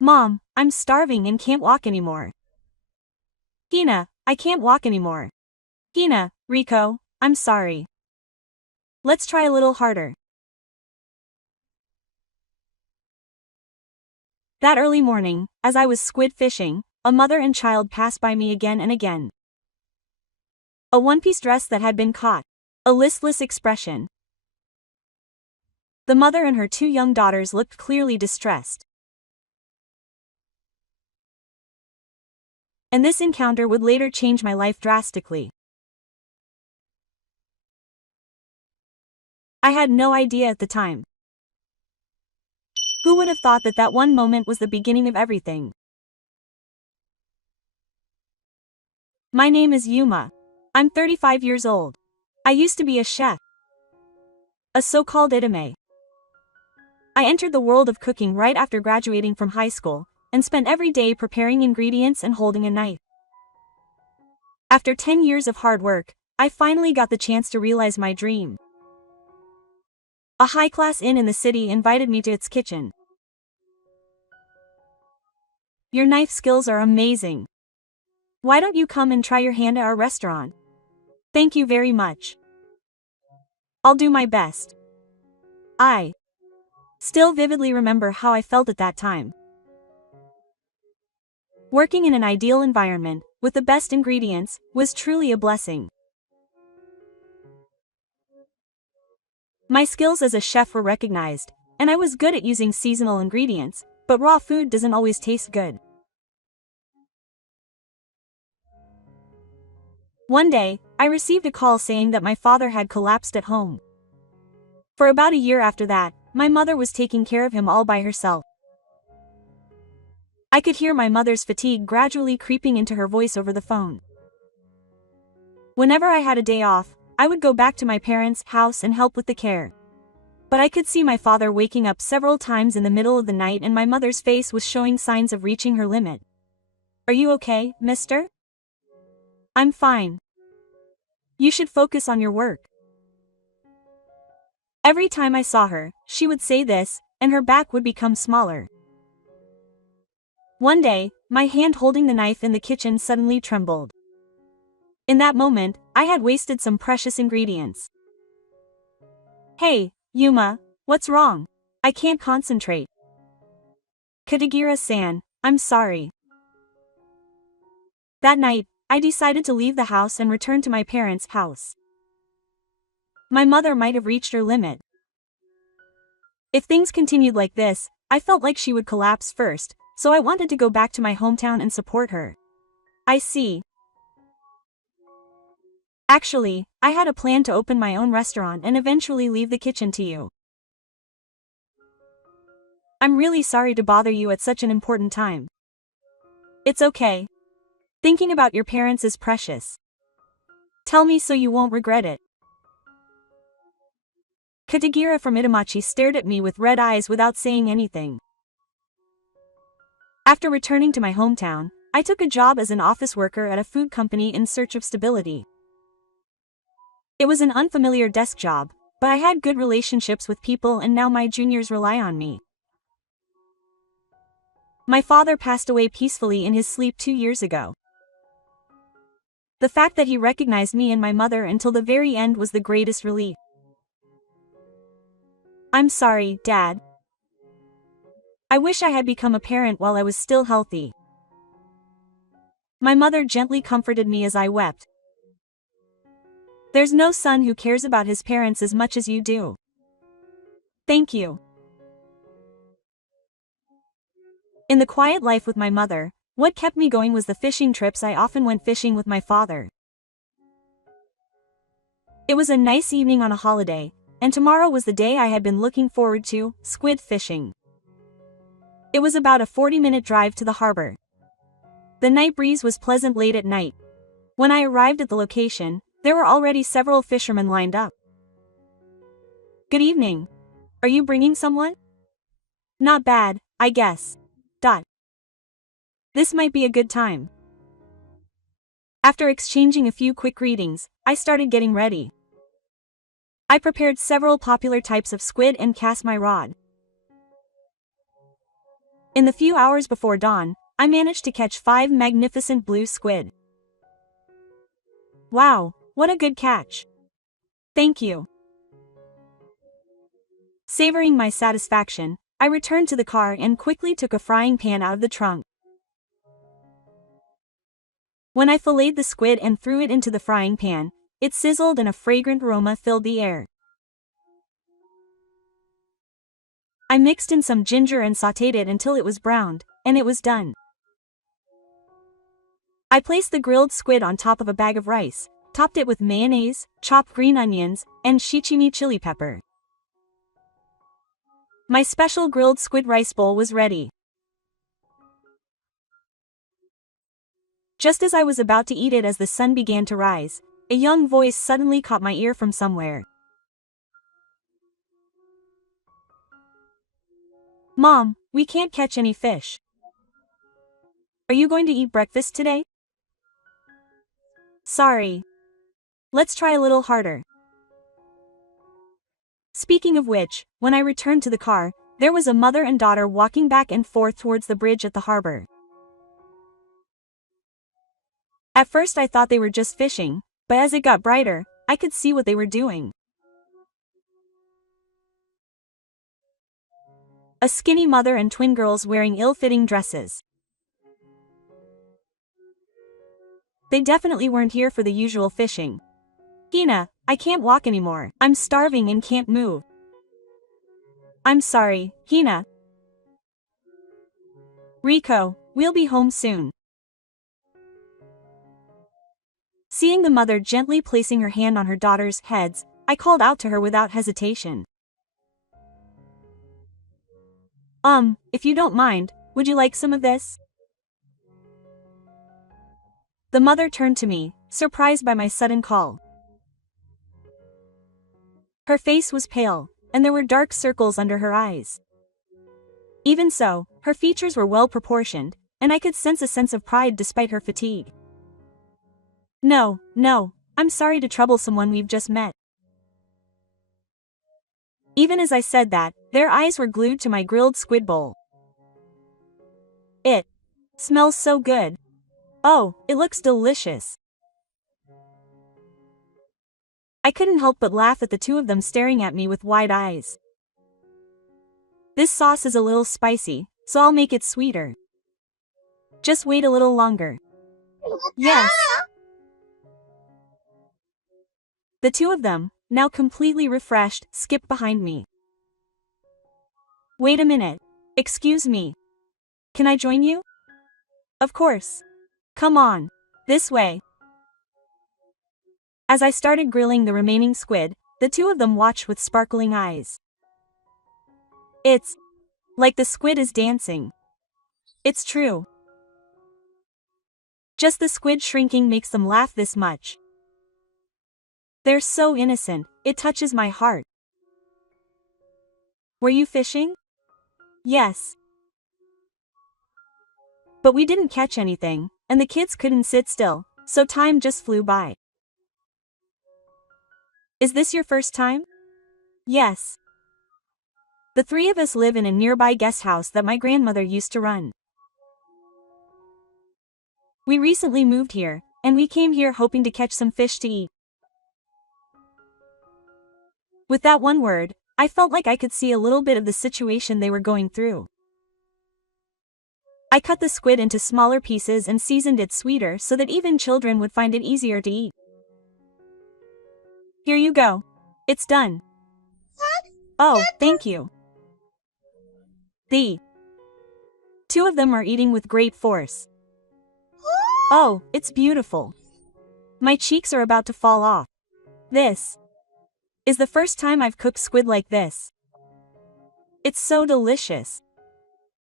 Mom, I'm starving and can't walk anymore. Hina, I can't walk anymore. Hina, Rico, I'm sorry. Let's try a little harder. That early morning, as I was squid fishing, a mother and child passed by me again and again. A one-piece dress that had been caught. A listless expression. The mother and her two young daughters looked clearly distressed. And this encounter would later change my life drastically. I had no idea at the time. Who would have thought that that one moment was the beginning of everything? My name is Yuma. I'm 35 years old. I used to be a chef. A so-called itame. I entered the world of cooking right after graduating from high school, and spent every day preparing ingredients and holding a knife. After 10 years of hard work, I finally got the chance to realize my dream. A high-class inn in the city invited me to its kitchen. Your knife skills are amazing. Why don't you come and try your hand at our restaurant? Thank you very much. I'll do my best. I still vividly remember how I felt at that time. Working in an ideal environment, with the best ingredients, was truly a blessing. My skills as a chef were recognized, and I was good at using seasonal ingredients, but raw food doesn't always taste good. One day, I received a call saying that my father had collapsed at home. For about a year after that, my mother was taking care of him all by herself. I could hear my mother's fatigue gradually creeping into her voice over the phone. Whenever I had a day off, I would go back to my parents' house and help with the care. But I could see my father waking up several times in the middle of the night, and my mother's face was showing signs of reaching her limit. Are you okay, mister? I'm fine. You should focus on your work. Every time I saw her, she would say this, and her back would become smaller. One day, my hand holding the knife in the kitchen suddenly trembled. In that moment, I had wasted some precious ingredients. Hey, Yuma, what's wrong? I can't concentrate. Katagira-san, I'm sorry. That night, I decided to leave the house and return to my parents' house. My mother might have reached her limit. If things continued like this, I felt like she would collapse first, so I wanted to go back to my hometown and support her. I see. Actually, I had a plan to open my own restaurant and eventually leave the kitchen to you. I'm really sorry to bother you at such an important time. It's okay. Thinking about your parents is precious. Tell me so you won't regret it. Katagira from Itamachi stared at me with red eyes without saying anything. After returning to my hometown, I took a job as an office worker at a food company in search of stability. It was an unfamiliar desk job, but I had good relationships with people, and now my juniors rely on me. My father passed away peacefully in his sleep 2 years ago. The fact that he recognized me and my mother until the very end was the greatest relief. I'm sorry, Dad. I wish I had become a parent while I was still healthy. My mother gently comforted me as I wept. There's no son who cares about his parents as much as you do. Thank you. In the quiet life with my mother, what kept me going was the fishing trips I often went fishing with my father. It was a nice evening on a holiday, and tomorrow was the day I had been looking forward to, squid fishing. It was about a 40-minute drive to the harbor. The night breeze was pleasant late at night. When I arrived at the location, there were already several fishermen lined up. Good evening. Are you bringing someone? Not bad, I guess. This might be a good time. After exchanging a few quick greetings, I started getting ready. I prepared several popular types of squid and cast my rod. In the few hours before dawn, I managed to catch 5 magnificent blue squid. Wow, what a good catch. Thank you. Savoring my satisfaction, I returned to the car and quickly took a frying pan out of the trunk. When I filleted the squid and threw it into the frying pan, it sizzled and a fragrant aroma filled the air. I mixed in some ginger and sautéed it until it was browned, and it was done. I placed the grilled squid on top of a bag of rice, topped it with mayonnaise, chopped green onions, and shichimi chili pepper. My special grilled squid rice bowl was ready. Just as I was about to eat it as the sun began to rise, a young voice suddenly caught my ear from somewhere. Mom, we can't catch any fish. Are you going to eat breakfast today? Sorry. Let's try a little harder. Speaking of which, when I returned to the car, there was a mother and daughter walking back and forth towards the bridge at the harbor. At first I thought they were just fishing, but as it got brighter, I could see what they were doing. A skinny mother and twin girls wearing ill-fitting dresses. They definitely weren't here for the usual fishing. Hina, I can't walk anymore. I'm starving and can't move. I'm sorry, Hina. Rico, we'll be home soon. Seeing the mother gently placing her hand on her daughter's heads, I called out to her without hesitation. If you don't mind, would you like some of this? The mother turned to me, surprised by my sudden call. Her face was pale, and there were dark circles under her eyes. Even so, her features were well proportioned, and I could sense a sense of pride despite her fatigue. No, I'm sorry to trouble someone we've just met. Even as I said that, their eyes were glued to my grilled squid bowl. It smells so good. Oh, it looks delicious. I couldn't help but laugh at the two of them staring at me with wide eyes. This sauce is a little spicy, so I'll make it sweeter. Just wait a little longer. Yes. The two of them, now completely refreshed, skipped behind me. Wait a minute. Excuse me. Can I join you? Of course. Come on. This way. As I started grilling the remaining squid, the two of them watched with sparkling eyes. It's like the squid is dancing. It's true. Just the squid shrinking makes them laugh this much. They're so innocent, it touches my heart. Were you fishing? Yes. But we didn't catch anything, and the kids couldn't sit still, so time just flew by. Is this your first time? Yes. The three of us live in a nearby guest house that my grandmother used to run. We recently moved here, and we came here hoping to catch some fish to eat. With that one word, I felt like I could see a little bit of the situation they were going through. I cut the squid into smaller pieces and seasoned it sweeter so that even children would find it easier to eat. Here you go. It's done. Oh, thank you. The two of them are eating with great force. Oh, it's beautiful. My cheeks are about to fall off. This is the first time I've cooked squid like this. It's so delicious.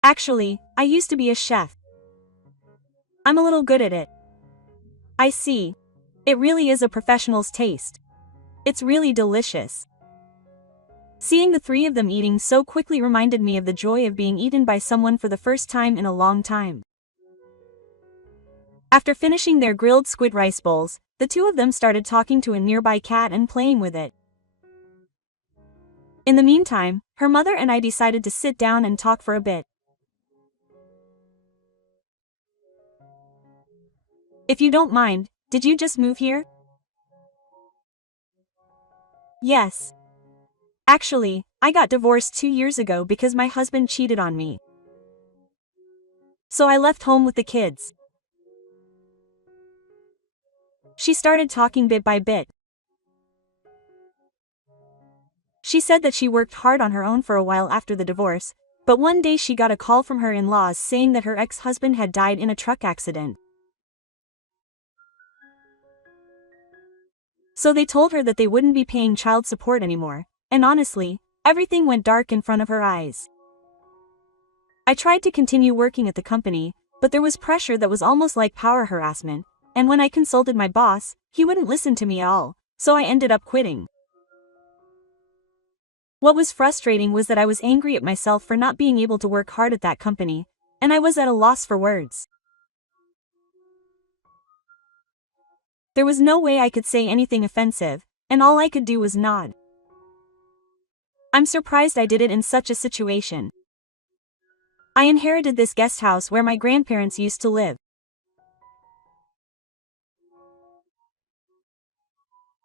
Actually, I used to be a chef. I'm a little good at it. I see. It really is a professional's taste. It's really delicious. Seeing the three of them eating so quickly reminded me of the joy of being eaten by someone for the first time in a long time. After finishing their grilled squid rice bowls, the two of them started talking to a nearby cat and playing with it. In the meantime, her mother and I decided to sit down and talk for a bit. If you don't mind, did you just move here? Yes. Actually, I got divorced 2 years ago because my husband cheated on me. So I left home with the kids. She started talking bit by bit. She said that she worked hard on her own for a while after the divorce, but one day she got a call from her in-laws saying that her ex-husband had died in a truck accident. So they told her that they wouldn't be paying child support anymore, and honestly, everything went dark in front of her eyes. I tried to continue working at the company, but there was pressure that was almost like power harassment, and when I consulted my boss, he wouldn't listen to me at all, so I ended up quitting. What was frustrating was that I was angry at myself for not being able to work hard at that company, and I was at a loss for words. There was no way I could say anything offensive, and all I could do was nod. I'm surprised I did it in such a situation. I inherited this guest house where my grandparents used to live.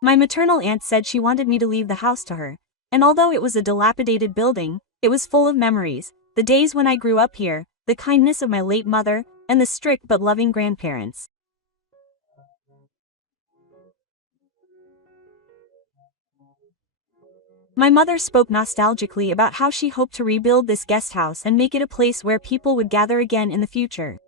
My maternal aunt said she wanted me to leave the house to her, and although it was a dilapidated building, it was full of memories, the days when I grew up here, the kindness of my late mother, and the strict but loving grandparents. My mother spoke nostalgically about how she hoped to rebuild this guest house and make it a place where people would gather again in the future.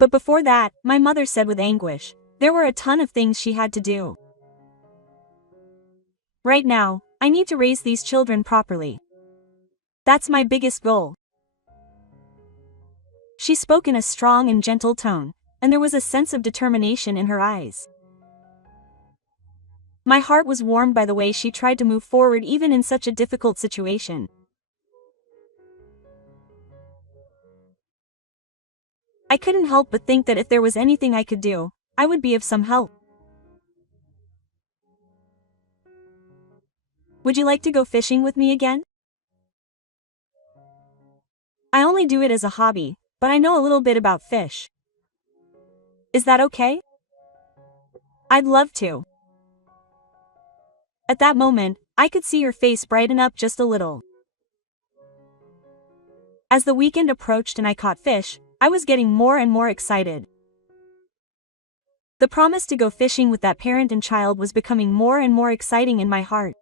But before that, my mother said with anguish, there were a ton of things she had to do. Right now, I need to raise these children properly. That's my biggest goal. She spoke in a strong and gentle tone, and there was a sense of determination in her eyes. My heart was warmed by the way she tried to move forward even in such a difficult situation. I couldn't help but think that if there was anything I could do, I would be of some help. Would you like to go fishing with me again? I only do it as a hobby, but I know a little bit about fish. Is that okay? I'd love to. At that moment, I could see her face brighten up just a little. As the weekend approached and I caught fish, I was getting more and more excited. The promise to go fishing with that parent and child was becoming more and more exciting in my heart.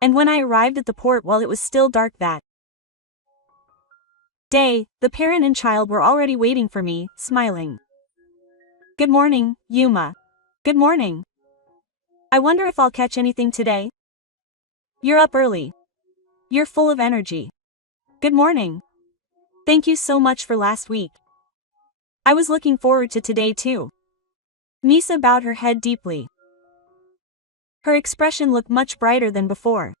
And when I arrived at the port while it was still dark that day, the parent and child were already waiting for me, smiling. Good morning, Yuma. Good morning. I wonder if I'll catch anything today? You're up early. You're full of energy. Good morning. Thank you so much for last week. I was looking forward to today too. Misa bowed her head deeply. Her expression looked much brighter than before.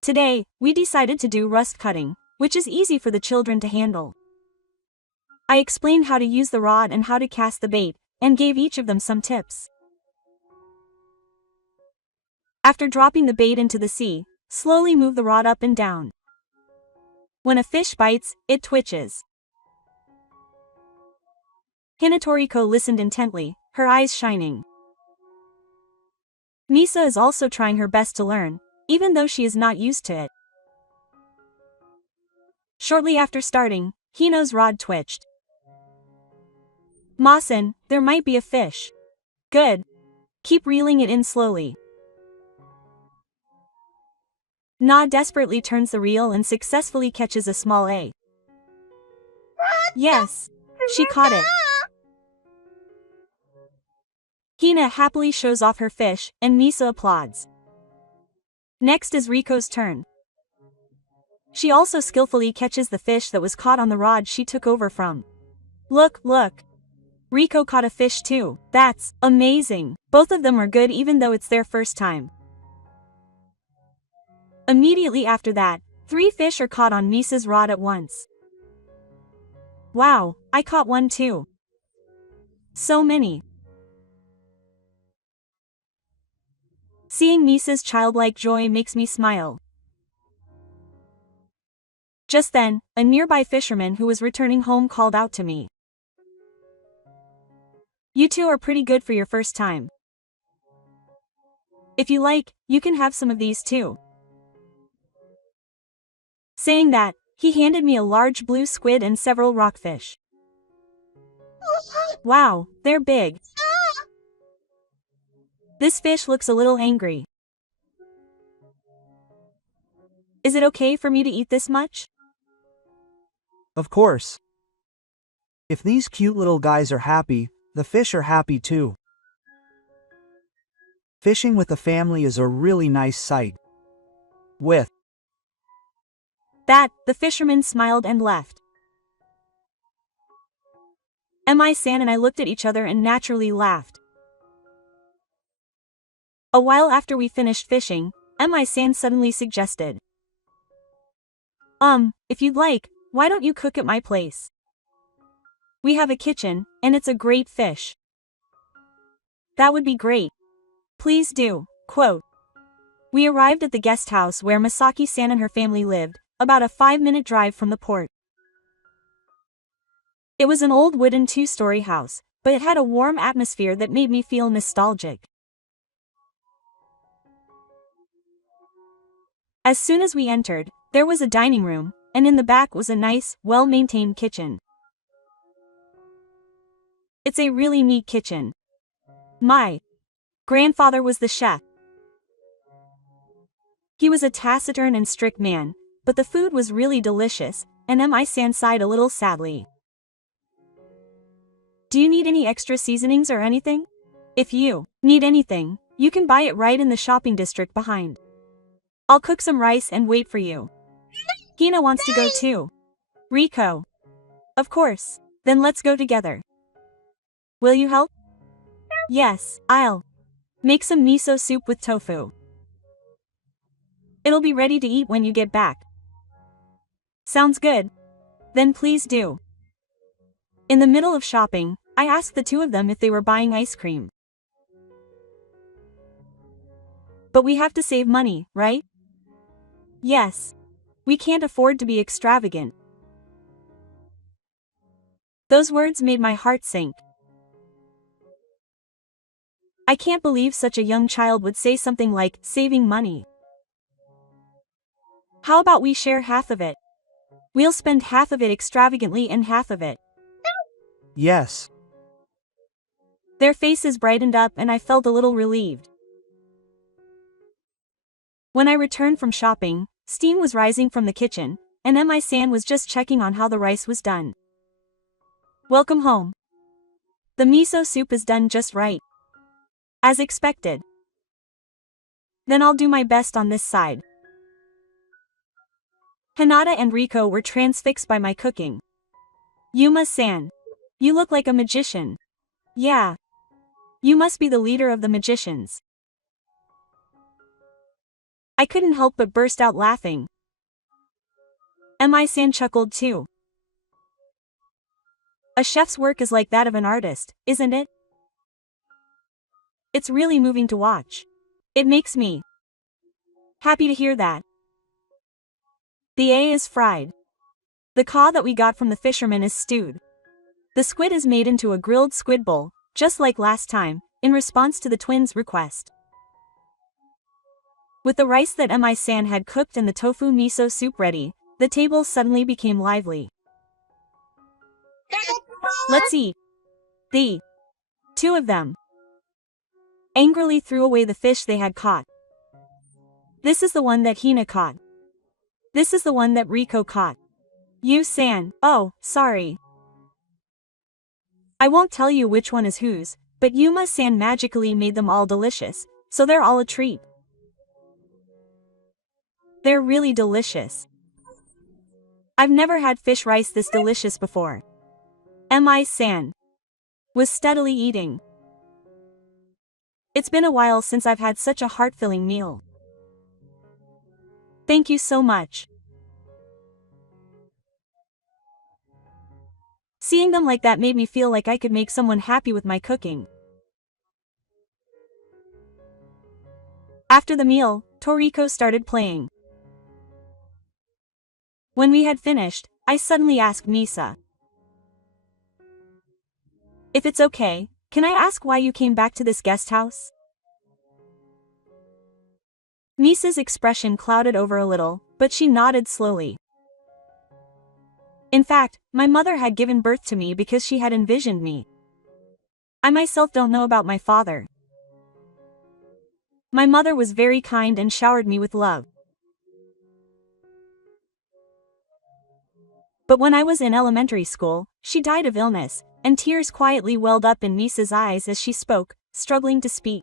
Today, we decided to do rust cutting, which is easy for the children to handle. I explained how to use the rod and how to cast the bait, and gave each of them some tips. After dropping the bait into the sea, slowly move the rod up and down. When a fish bites, it twitches. Hinatoriko listened intently, her eyes shining. Misa is also trying her best to learn, even though she is not used to it. Shortly after starting, Hino's rod twitched. Masen, there might be a fish. Good. Keep reeling it in slowly. Na desperately turns the reel and successfully catches a small A. Yes, she caught it. Hina happily shows off her fish, and Misa applauds. Next is Riko's turn. She also skillfully catches the fish that was caught on the rod she took over from. Look, look. Riko caught a fish too. That's amazing. Both of them are good even though it's their first time. Immediately after that, 3 fish are caught on Misa's rod at once. Wow, I caught one too. So many. Seeing Misa's childlike joy makes me smile. Just then, a nearby fisherman who was returning home called out to me. "You two are pretty good for your first time. If you like, you can have some of these too." Saying that, he handed me a large blue squid and several rockfish. Wow, they're big. This fish looks a little angry. Is it okay for me to eat this much? Of course. If these cute little guys are happy, the fish are happy too. Fishing with the family is a really nice sight. With that, the fisherman smiled and left. Mi-san and I looked at each other and naturally laughed. A while after we finished fishing, Mi-san suddenly suggested, If you'd like, why don't you cook at my place? We have a kitchen, and it's a great fish." "That would be great. Please do." Quote. We arrived at the guest house where Masaki-san and her family lived, about a 5-minute drive from the port. It was an old wooden 2-story house, but it had a warm atmosphere that made me feel nostalgic. As soon as we entered, there was a dining room, and in the back was a nice, well-maintained kitchen. It's a really neat kitchen. My grandfather was the chef. He was a taciturn and strict man, but the food was really delicious, and Mi-san sighed a little sadly. "Do you need any extra seasonings or anything? If you need anything, you can buy it right in the shopping district behind. I'll cook some rice and wait for you." "Hina wants to go too." "Riko." "Of course. Then let's go together." "Will you help?" "Yes, I'll make some miso soup with tofu. It'll be ready to eat when you get back." "Sounds good. Then please do." In the middle of shopping, I asked the two of them if they were buying ice cream. "But we have to save money, right?" "Yes. We can't afford to be extravagant." Those words made my heart sink. I can't believe such a young child would say something like, saving money. "How about we share half of it? We'll spend half of it extravagantly and half of it." yes. Their faces brightened up and I felt a little relieved. When I returned from shopping, steam was rising from the kitchen, and Mi-san was just checking on how the rice was done. "Welcome home. The miso soup is done just right. As expected." "Then I'll do my best on this side." Hinata and Riko were transfixed by my cooking. "Yuma-san. You look like a magician." "Yeah. You must be the leader of the magicians." I couldn't help but burst out laughing. Mi-san chuckled too. A chef's work is like that of an artist, isn't it? It's really moving to watch. It makes me happy to hear that. The A is fried. The caw that we got from the fisherman is stewed. The squid is made into a grilled squid bowl, just like last time, in response to the twins' request. With the rice that Mi-san had cooked and the tofu miso soup ready, the table suddenly became lively. "Let's eat." The two of them angrily threw away the fish they had caught. "This is the one that Hina caught. This is the one that Riko caught. You-san, oh, sorry. I won't tell you which one is whose, but Yuma-san magically made them all delicious, so they're all a treat. They're really delicious. I've never had fish rice this delicious before." Mi-san was steadily eating. "It's been a while since I've had such a heart-filling meal. Thank you so much." Seeing them like that made me feel like I could make someone happy with my cooking. After the meal, Toriko started playing. When we had finished, I suddenly asked Misa, "If it's okay, can I ask why you came back to this guest house?" Misa's expression clouded over a little, but she nodded slowly. In fact, my mother had given birth to me because she had envisioned me. I myself don't know about my father. My mother was very kind and showered me with love. But when I was in elementary school, she died of illness, and tears quietly welled up in Misa's eyes as she spoke, struggling to speak.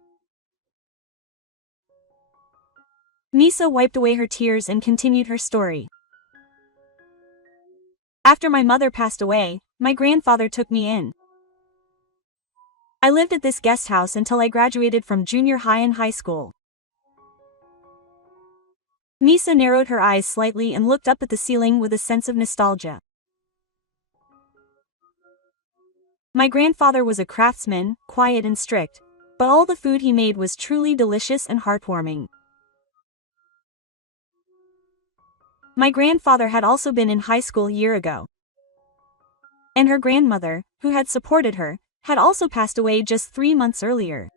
Misa wiped away her tears and continued her story. After my mother passed away, my grandfather took me in. I lived at this guest house until I graduated from junior high and high school. Misa narrowed her eyes slightly and looked up at the ceiling with a sense of nostalgia. My grandfather was a craftsman, quiet and strict, but all the food he made was truly delicious and heartwarming. My grandfather had also been in high school a year ago. And her grandmother, who had supported her, had also passed away just 3 months earlier.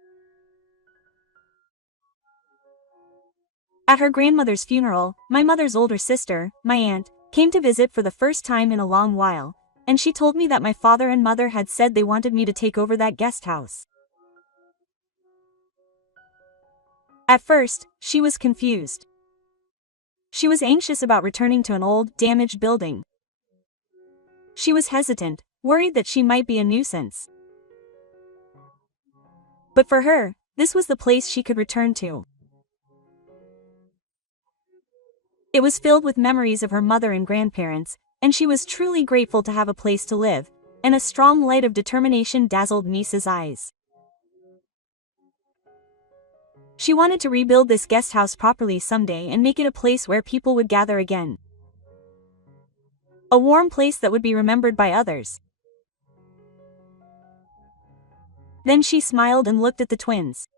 At her grandmother's funeral, my mother's older sister, my aunt, came to visit for the first time in a long while, and she told me that my father and mother had said they wanted me to take over that guest house. At first, she was confused. She was anxious about returning to an old, damaged building. She was hesitant, worried that she might be a nuisance. But for her, this was the place she could return to. It was filled with memories of her mother and grandparents, and she was truly grateful to have a place to live, and a strong light of determination dazzled Misa's eyes. She wanted to rebuild this guest house properly someday and make it a place where people would gather again. A warm place that would be remembered by others. Then she smiled and looked at the twins.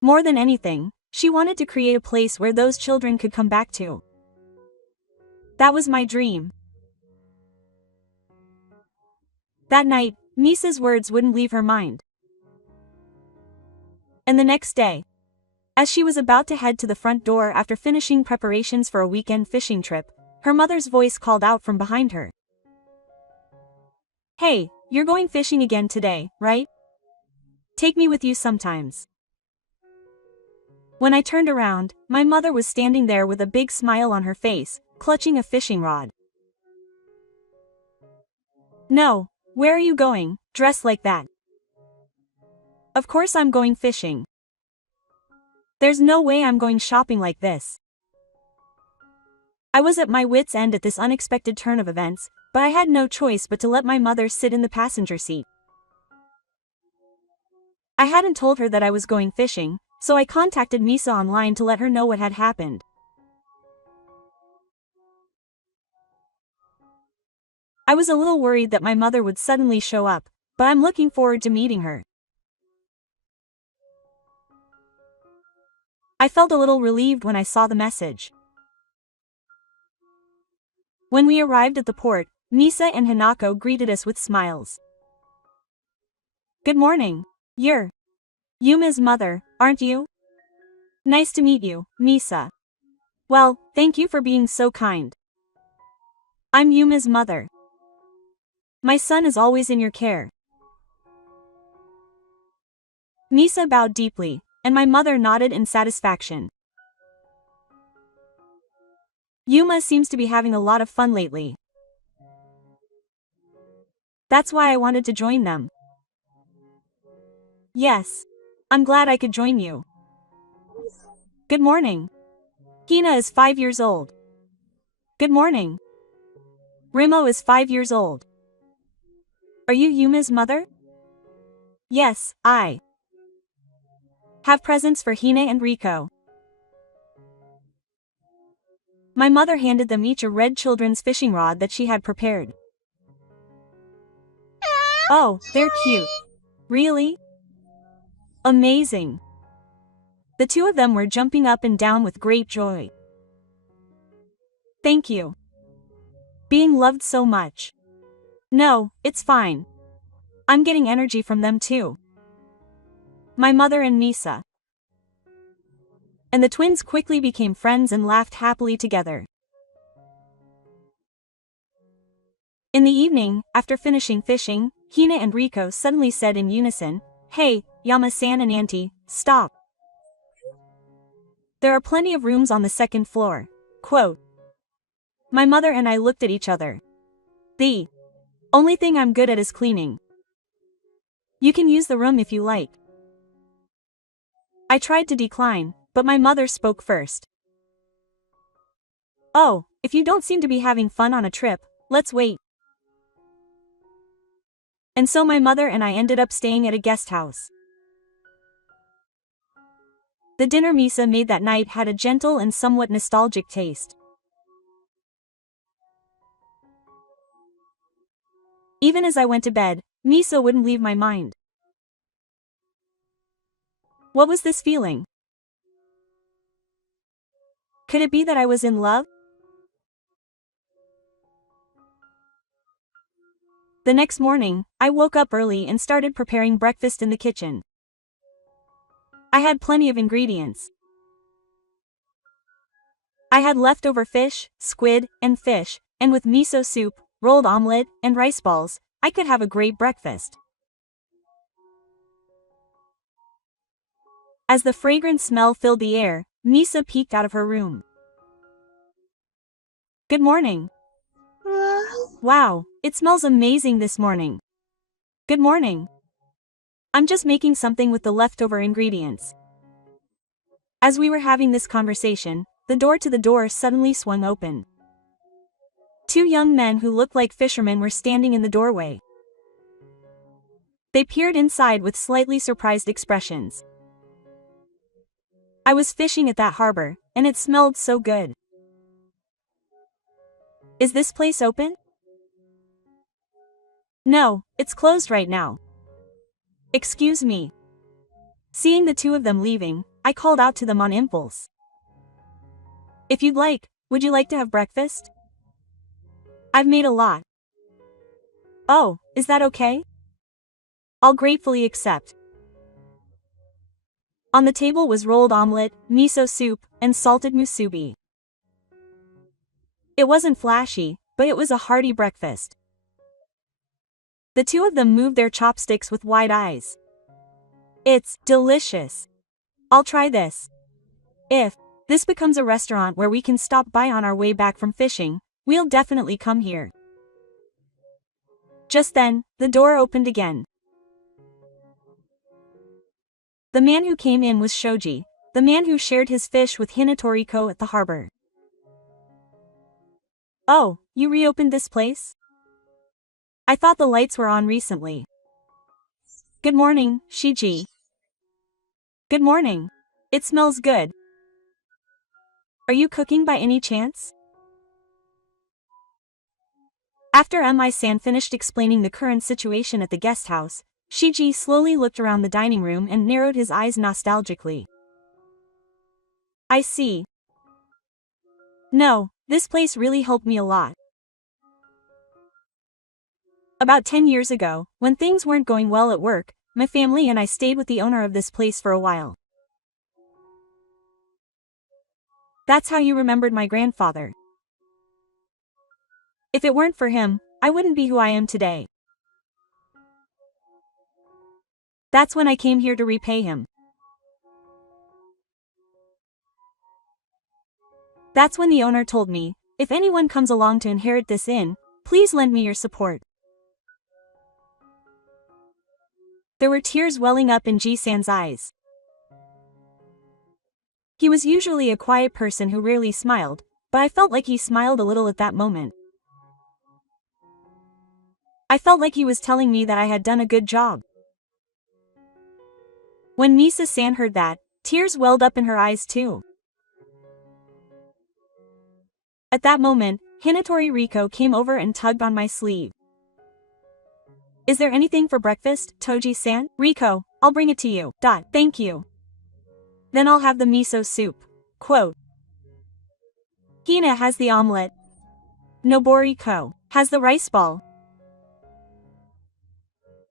More than anything, she wanted to create a place where those children could come back to. That was my dream. That night, Misa's words wouldn't leave her mind. And the next day, as she was about to head to the front door after finishing preparations for a weekend fishing trip, her mother's voice called out from behind her. "Hey, you're going fishing again today, right? Take me with you sometimes." When I turned around, my mother was standing there with a big smile on her face, clutching a fishing rod. "No, where are you going, dressed like that?" "Of course I'm going fishing. There's no way I'm going shopping like this." I was at my wit's end at this unexpected turn of events, but I had no choice but to let my mother sit in the passenger seat. I hadn't told her that I was going fishing, so I contacted Misa online to let her know what had happened. I was a little worried that my mother would suddenly show up, but I'm looking forward to meeting her. I felt a little relieved when I saw the message. When we arrived at the port, Misa and Hanako greeted us with smiles. "Good morning. You're Yuma's mother, aren't you? Nice to meet you, Misa. Well, thank you for being so kind. I'm Yuma's mother. My son is always in your care." Misa bowed deeply, and my mother nodded in satisfaction. "Yuma seems to be having a lot of fun lately. That's why I wanted to join them." "Yes. I'm glad I could join you." "Good morning. Hina is 5 years old." "Good morning. Rimo is 5 years old." "Are you Yuma's mother?" "Yes, I have presents for Hina and Riko." My mother handed them each a red children's fishing rod that she had prepared. "Oh, they're cute. Really? Amazing." The two of them were jumping up and down with great joy. Thank you. Being loved so much. No, it's fine. I'm getting energy from them too. My mother and Misa. And the twins quickly became friends and laughed happily together. In the evening, after finishing fishing, Hina and Riko suddenly said in unison, "Hey, Yama-san and Auntie, stop. There are plenty of rooms on the second floor." Quote. My mother and I looked at each other. The only thing I'm good at is cleaning. You can use the room if you like. I tried to decline, but my mother spoke first. Oh, if you don't seem to be having fun on a trip, let's wait. And so my mother and I ended up staying at a guest house. The dinner Misa made that night had a gentle and somewhat nostalgic taste. Even as I went to bed, Misa wouldn't leave my mind. What was this feeling? Could it be that I was in love? The next morning, I woke up early and started preparing breakfast in the kitchen. I had plenty of ingredients. I had leftover fish, squid, and fish, and with miso soup, rolled omelette, and rice balls, I could have a great breakfast. As the fragrant smell filled the air, Misa peeked out of her room. Good morning. Wow, it smells amazing this morning. Good morning. I'm just making something with the leftover ingredients. As we were having this conversation, the door to the door suddenly swung open. Two young men who looked like fishermen were standing in the doorway. They peered inside with slightly surprised expressions. I was fishing at that harbor, and it smelled so good. Is this place open? No, it's closed right now. Excuse me. Seeing the two of them leaving, I called out to them on impulse. If you'd like, would you like to have breakfast? I've made a lot. Oh, is that okay? I'll gratefully accept. On the table was rolled omelette, miso soup, and salted musubi. It wasn't flashy, but it was a hearty breakfast. The two of them moved their chopsticks with wide eyes. It's delicious. I'll try this. If this becomes a restaurant where we can stop by on our way back from fishing, we'll definitely come here. Just then, the door opened again. The man who came in was Shoji, the man who shared his fish with Hinatoriko at the harbor. Oh, you reopened this place? I thought the lights were on recently. Good morning, Shiji. Good morning. It smells good. Are you cooking by any chance? After Mi-san finished explaining the current situation at the guest house, Shiji slowly looked around the dining room and narrowed his eyes nostalgically. I see. No, this place really helped me a lot. About 10 years ago, when things weren't going well at work, my family and I stayed with the owner of this place for a while. That's how you remembered my grandfather. If it weren't for him, I wouldn't be who I am today. That's when I came here to repay him. That's when the owner told me, if anyone comes along to inherit this inn, please lend me your support. There were tears welling up in Ji-san's eyes. He was usually a quiet person who rarely smiled, but I felt like he smiled a little at that moment. I felt like he was telling me that I had done a good job. When Misa-san heard that, tears welled up in her eyes too. At that moment, Hinatori Riko came over and tugged on my sleeve. Is there anything for breakfast, Toji-san? Riko, I'll bring it to you. Thank you. Then I'll have the miso soup. Quote. Hina has the omelette. Noboriko has the rice ball.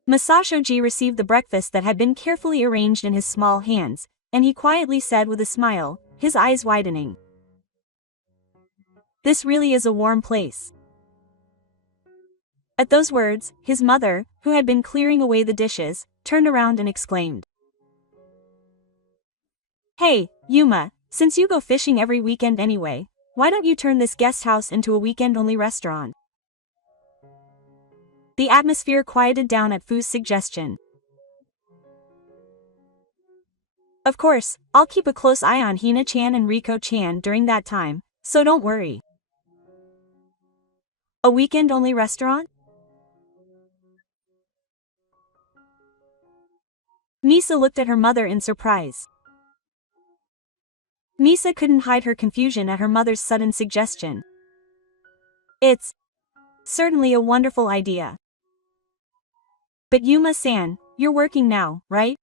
Masashoji received the breakfast that had been carefully arranged in his small hands, and he quietly said with a smile, his eyes widening. This really is a warm place. At those words, his mother, who had been clearing away the dishes, turned around and exclaimed. Hey, Yuma, since you go fishing every weekend anyway, why don't you turn this guest house into a weekend-only restaurant? The atmosphere quieted down at Fu's suggestion. Of course, I'll keep a close eye on Hina-chan and Riko-chan during that time, so don't worry. A weekend-only restaurant? Misa looked at her mother in surprise. Misa couldn't hide her confusion at her mother's sudden suggestion. It's certainly a wonderful idea. But Yuma-san, you're working now, right?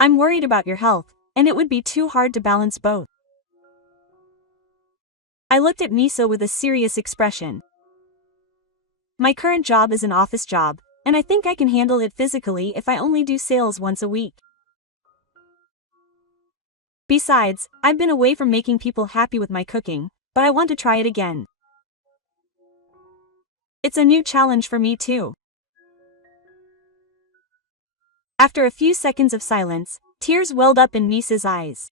I'm worried about your health, and it would be too hard to balance both. I looked at Misa with a serious expression. My current job is an office job, and I think I can handle it physically if I only do sales once a week. Besides, I've been away from making people happy with my cooking, but I want to try it again. It's a new challenge for me too. After a few seconds of silence, tears welled up in Misa's eyes.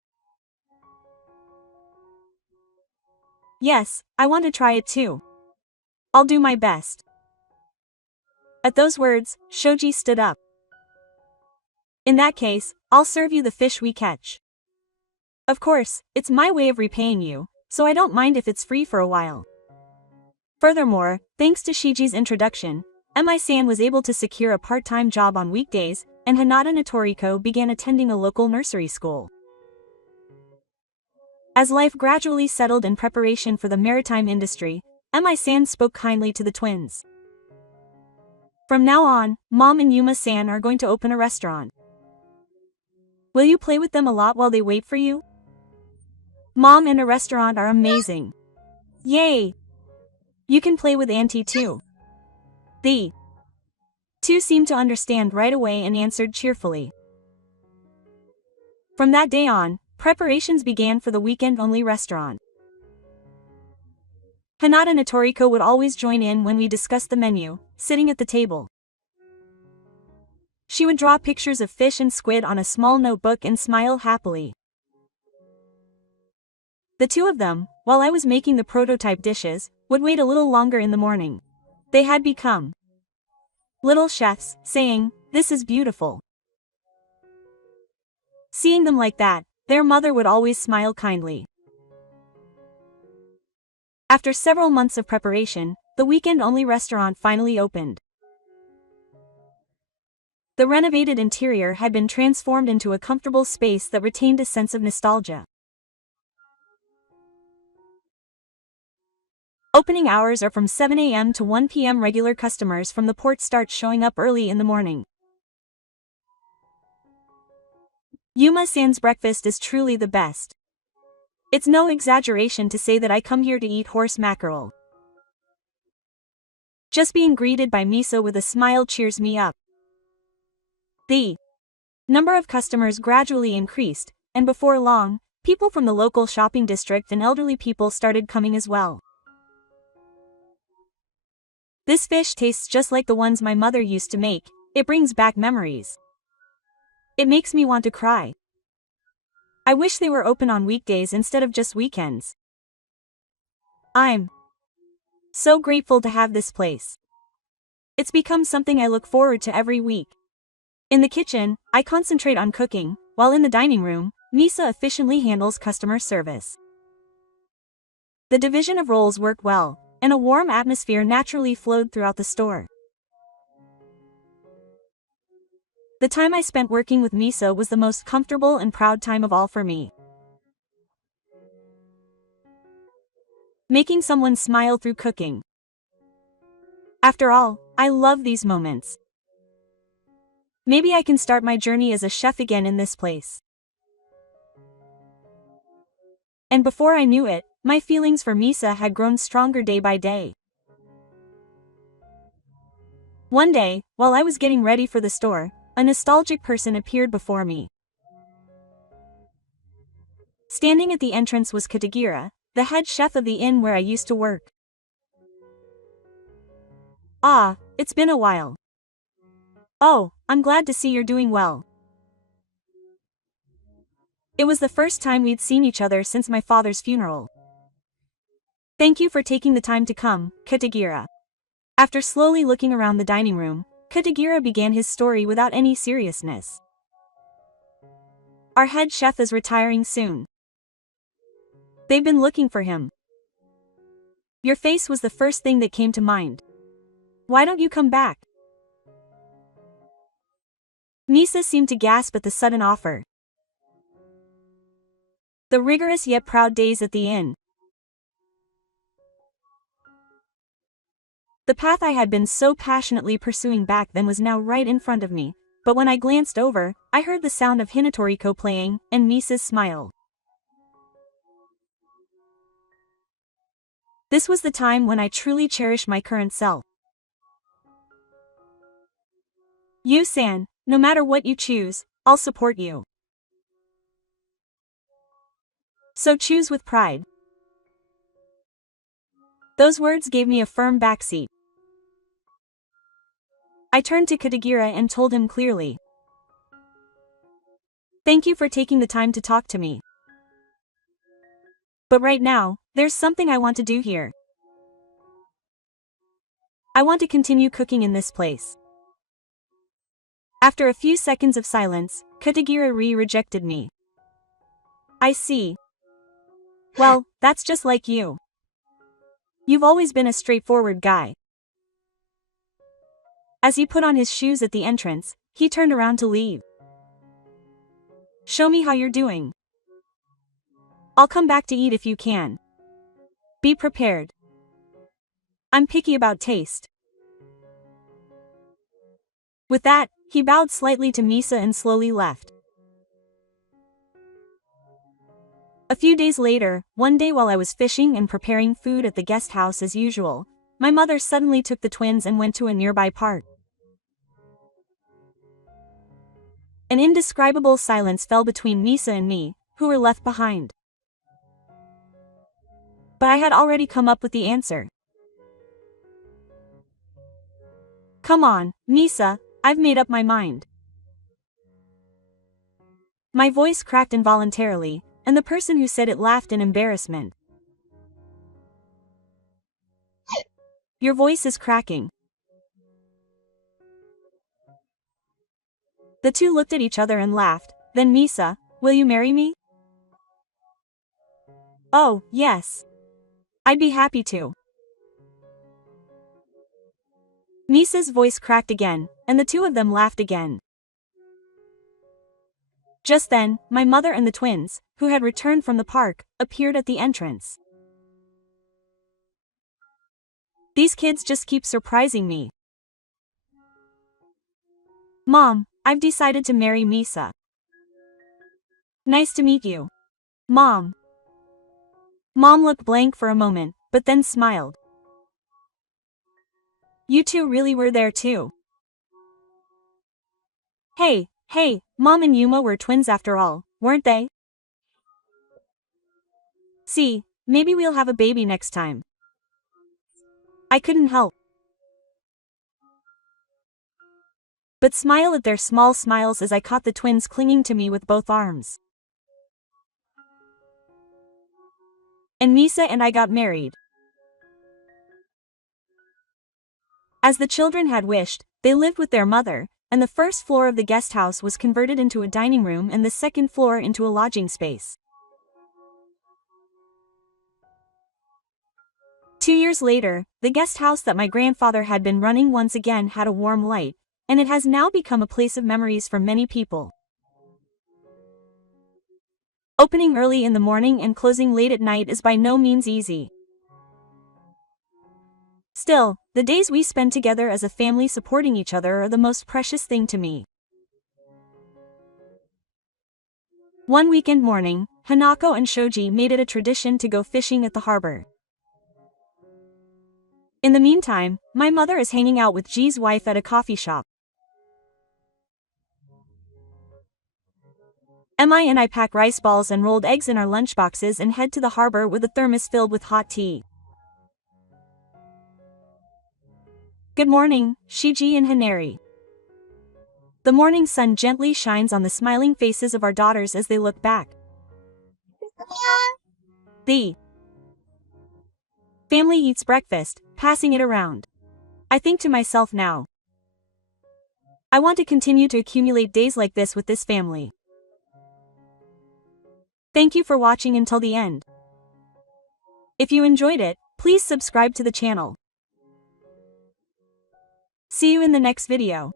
Yes, I want to try it too. I'll do my best. At those words, Shoji stood up. In that case, I'll serve you the fish we catch. Of course, it's my way of repaying you, so I don't mind if it's free for a while. Furthermore, thanks to Shiji's introduction, Mi-san was able to secure a part-time job on weekdays, and Hinata Notoriko began attending a local nursery school. As life gradually settled in preparation for the maritime industry, Mi-san spoke kindly to the twins. From now on, Mom and Yuma-san are going to open a restaurant. Will you play with them a lot while they wait for you? Mom and a restaurant are amazing. Yay! You can play with Auntie too. The two seemed to understand right away and answered cheerfully. From that day on, preparations began for the weekend-only restaurant. Hinata Notoriko would always join in when we discussed the menu, sitting at the table. She would draw pictures of fish and squid on a small notebook and smile happily. The two of them, while I was making the prototype dishes, would wait a little longer in the morning. They had become little chefs, saying, "This is beautiful." Seeing them like that, their mother would always smile kindly. After several months of preparation, the weekend-only restaurant finally opened. The renovated interior had been transformed into a comfortable space that retained a sense of nostalgia. Opening hours are from 7 a.m. to 1 p.m. Regular customers from the port start showing up early in the morning. Yuma-san's breakfast is truly the best. It's no exaggeration to say that I come here to eat horse mackerel. Just being greeted by Miso with a smile cheers me up. The number of customers gradually increased, and before long, people from the local shopping district and elderly people started coming as well. This fish tastes just like the ones my mother used to make. It brings back memories. It makes me want to cry. I wish they were open on weekdays instead of just weekends. I'm so grateful to have this place. It's become something I look forward to every week. In the kitchen, I concentrate on cooking, while in the dining room, Misa efficiently handles customer service. The division of roles worked well, and a warm atmosphere naturally flowed throughout the store. The time I spent working with Misa was the most comfortable and proud time of all for me. Making someone smile through cooking. After all, I love these moments. Maybe I can start my journey as a chef again in this place. And before I knew it, my feelings for Misa had grown stronger day by day. One day, while I was getting ready for the store, a nostalgic person appeared before me. Standing at the entrance was Katagira, the head chef of the inn where I used to work. "Ah, it's been a while." "Oh, I'm glad to see you're doing well." It was the first time we'd seen each other since my father's funeral. "Thank you for taking the time to come, Katagira." After slowly looking around the dining room, Katagira began his story without any seriousness. "Our head chef is retiring soon. They've been looking for him. Your face was the first thing that came to mind. Why don't you come back?" Misa seemed to gasp at the sudden offer. The rigorous yet proud days at the inn. The path I had been so passionately pursuing back then was now right in front of me, but when I glanced over, I heard the sound of Hinatoriko playing, and Misa's smile. This was the time when I truly cherished my current self. "You-san, no matter what you choose, I'll support you. So choose with pride." Those words gave me a firm backseat. I turned to Katagira and told him clearly. "Thank you for taking the time to talk to me. But right now, there's something I want to do here. I want to continue cooking in this place." After a few seconds of silence, Katagira rejected me. "I see. Well, that's just like you. You've always been a straightforward guy." As he put on his shoes at the entrance, he turned around to leave. "Show me how you're doing. I'll come back to eat if you can. Be prepared. I'm picky about taste." With that, he bowed slightly to Misa and slowly left. A few days later, one day while I was fishing and preparing food at the guest house as usual, my mother suddenly took the twins and went to a nearby park. An indescribable silence fell between Misa and me, who were left behind. But I had already come up with the answer. "Come on, Misa, I've made up my mind." My voice cracked involuntarily, and the person who said it laughed in embarrassment. "Your voice is cracking." The two looked at each other and laughed. "Then Misa, will you marry me?" "Oh, yes. I'd be happy to." Misa's voice cracked again, and the two of them laughed again. Just then, my mother and the twins, who had returned from the park, appeared at the entrance. "These kids just keep surprising me." "Mom, I've decided to marry Misa." "Nice to meet you, Mom." Mom looked blank for a moment, but then smiled. "You two really were there too." Hey, Mom and Yuma were twins after all, weren't they?" "See, maybe we'll have a baby next time." I couldn't help but smile at their small smiles as I caught the twins clinging to me with both arms. And Misa and I got married. As the children had wished, they lived with their mother, and the first floor of the guest house was converted into a dining room and the second floor into a lodging space. 2 years later, the guest house that my grandfather had been running once again had a warm light, and it has now become a place of memories for many people. Opening early in the morning and closing late at night is by no means easy. Still, the days we spend together as a family supporting each other are the most precious thing to me. One weekend morning, Hanako and Shoji made it a tradition to go fishing at the harbor. In the meantime, my mother is hanging out with Ji's wife at a coffee shop. Mi and I pack rice balls and rolled eggs in our lunchboxes and head to the harbor with a thermos filled with hot tea. Good morning, Shiji and Hanari. The morning sun gently shines on the smiling faces of our daughters as they look back. The family eats breakfast, passing it around. I think to myself now, I want to continue to accumulate days like this with this family. Thank you for watching until the end. If you enjoyed it, please subscribe to the channel. See you in the next video.